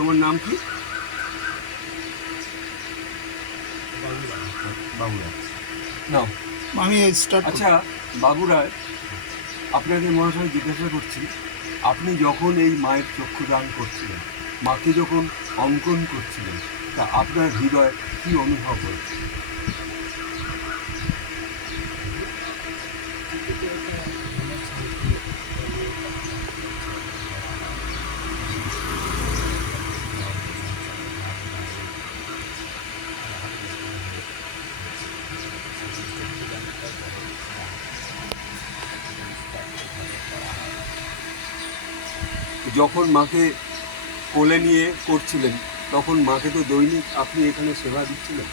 তোমার নাম কি? বাবুরায়। নাও আমি স্টার্ট। আচ্ছা বাবুরায়, আপনাকে মহাশয় জিজ্ঞাসা করছি, আপনি যখন এই মায়ের চক্ষুদান করছিলেন, মাকে যখন অঙ্কন করছিলেন, তা আপনার হৃদয় কী অনুভব হয়েছে? যখন মাকে কোলে নিয়ে করছিলেন তখন মাকে তো দৈনিক আপনি এখানে সেবা দিচ্ছিলেন,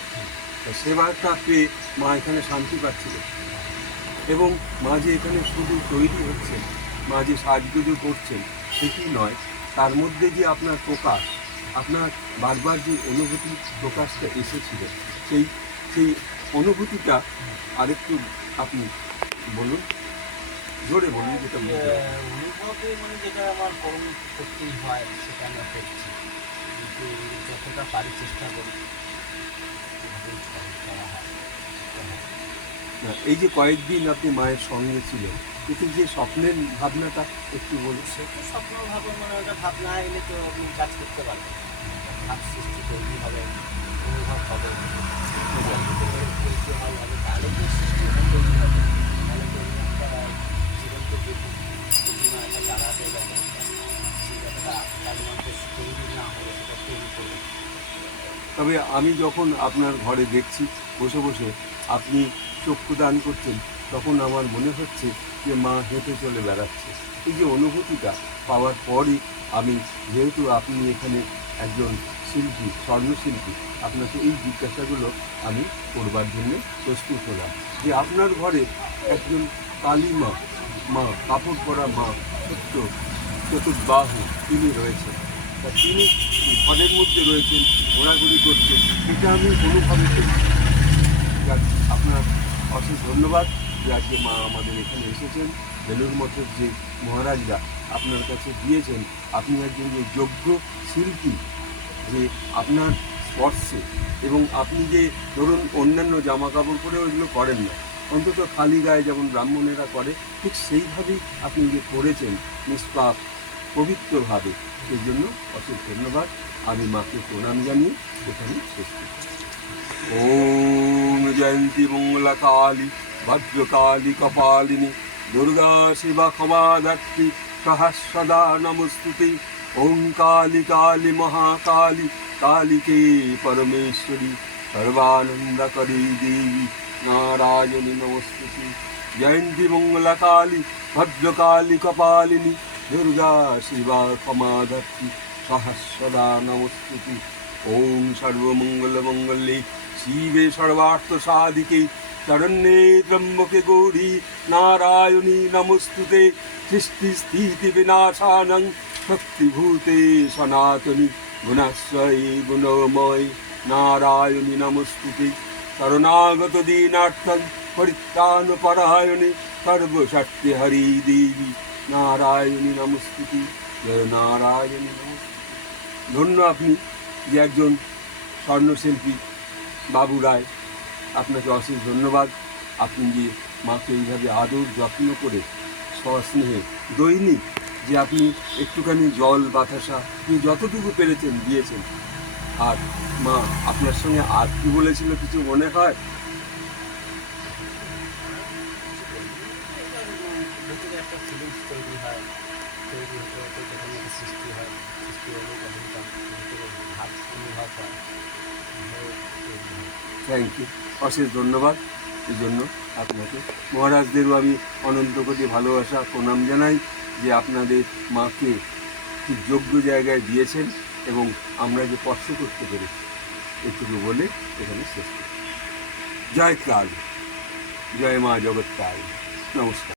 তা সেবাটা পেয়ে মা এখানে শান্তি পাচ্ছিলেন। এবং মা যে এখানে শুধু তৈরি হচ্ছেন, মা যে সাজগুজো করছেন সেটি নয়, তার মধ্যে যে আপনার প্রকাশ, আপনার বারবার যে অনুভূতি প্রকাশটা এসেছিল, সেই সেই অনুভূতিটা আরেকটু আপনি বলুন, জোরে বলুন যেটা বুঝতে পারবেন। অনুভবে মানে যেটা আমার কর্ম করতেই হয় সেটা আমি করছি, কিন্তু যতটা পারি চেষ্টা করি এভাবেই করা হয়। না, এই যে কয়েকদিন আপনি মায়ের সঙ্গে ছিলেন, এতে যে স্বপ্নের ভাবনাটা একটু বলুন। সে তো স্বপ্ন ভাবনা, মানে ওটা ভাবনা এলে তো আপনি কাজ করতে পারবেন, ভাব সৃষ্টি তৈরি হবে, অনুভব হবে, তৈরি হবে, তাহলে তো সৃষ্টি তৈরি হবে, তাহলে তো অন্য একটা জীবনকে প্রতিমা একটা দাঁড়াতে যাবে, সেই কথাটা তার মধ্যে তৈরি না হলে সেটা তৈরি করবে। তবে আমি যখন আপনার ঘরে দেখছি বসে বসে আপনি চক্ষুদান করছেন, তখন আমার মনে হচ্ছে যে মা হেঁটে চলে বেড়াচ্ছে। এই যে অনুভূতিটা পাওয়ার পরই আমি, যেহেতু আপনি এখানে একজন শিল্পী, স্বর্ণশিল্পী, আপনাকে এই জিজ্ঞাসাগুলো আমি করবার জন্য প্রস্তুত হলাম যে আপনার ঘরে একজন কালী মা, মা কাপড় পরা মা, সত্য চতুর্বাহু তিনি রয়েছেন। তা তিনি ঘরের মধ্যে রয়েছেন, ঘোরাঘুরি করছেন, এটা আমি কোনোভাবে দেখি। যাক, আপনার অশেষ ধন্যবাদ যে আজকে মা আমাদের এখানে এসেছেন। বেলুর মঠের যে মহারাজরা আপনার কাছে দিয়েছেন, আপনি একজন যে যোগ্য শিল্পী, যে আপনার স্পর্শে, এবং আপনি যে ধরুন অন্যান্য জামা কাপড় পরে ওইগুলো করেন না, অন্তত খালি গায়ে যেমন ব্রাহ্মণেরা করে, ঠিক সেইভাবেই আপনি যে করেছেন নিষ্পাপ পবিত্রভাবে, সেই জন্য অশেষ ধন্যবাদ। আমি মাকে প্রণাম জানিয়ে এখানে শেষ করছি। ওম জয়ন্তী মঙ্গলা কালী ভদ্রকালী কপালিনী দুর্গা শিবা ক্ষমাদাত্রী সহস্রদা নমস্তুতে। ওম কালী কালী মহাকালী কালিকে পরমেশ্বরী সর্বানন্দকরী দেবী নারায়ণী নমস্তুতে। জয়ন্তী মঙ্গলা কালী ভদ্রকালী কপালিনী দুর্গা শিবা ক্ষমাদাত্রী সহস্রদা নমস্তুতে। ওম সর্বমঙ্গলমঙ্গলে শিবে সর্বার্থ সাধিকে শরণ্যে ত্র্যম্বকে গৌরী নারায়ণী নমস্তুতে। সৃষ্টি স্থিতি বিনাশানং শক্তিভূতে সনাতনী গুণাশ্রয়ী গুণময় নারায়ণী নমস্তুতে। শরণাগত দীনার্থং পরিত্রাণ পরায়ণে সর্বশক্তি হরি দেবী নারায়ণী নমস্তুতে। জয় নারায়ণী নমস্তুতে। ধন্য আপনি যে একজন স্বর্ণশিল্পী বাবু রায়, আপনাকে অশেষ ধন্যবাদ। আপনি যে মাকে এইভাবে আদর যত্ন করে সস্নেহে দৈনিক যে আপনি একটুখানি জল বাতাসা দিয়ে যতটুকু পেরেছেন দিয়েছেন। আর মা আপনার সঙ্গে আর কি বলেছিল কিছু মনে হয়? ভেতরে একটা ফিলিংস তৈরি হয়, তৈরি হতে হতে যখন একটা সৃষ্টি হয়, সৃষ্টি হলে তখন তার ভেতরে ভাব অনুভব হয়, তৈরি হয়। থ্যাংক ইউ, অশেষ ধন্যবাদ। এই জন্য আপনাকে মহারাজদেরও আমি অনন্ত কোটি ভালোবাসা প্রণাম জানাই যে আপনাদের মাকে ঠিক যোগ্য জায়গায় দিয়েছেন এবং আমরা যে স্পর্শ করতে পেরেছি, এটুকু বলে এখানে শেষ করি। জয় কালী, জয় মা জগৎকালী, নমস্কার।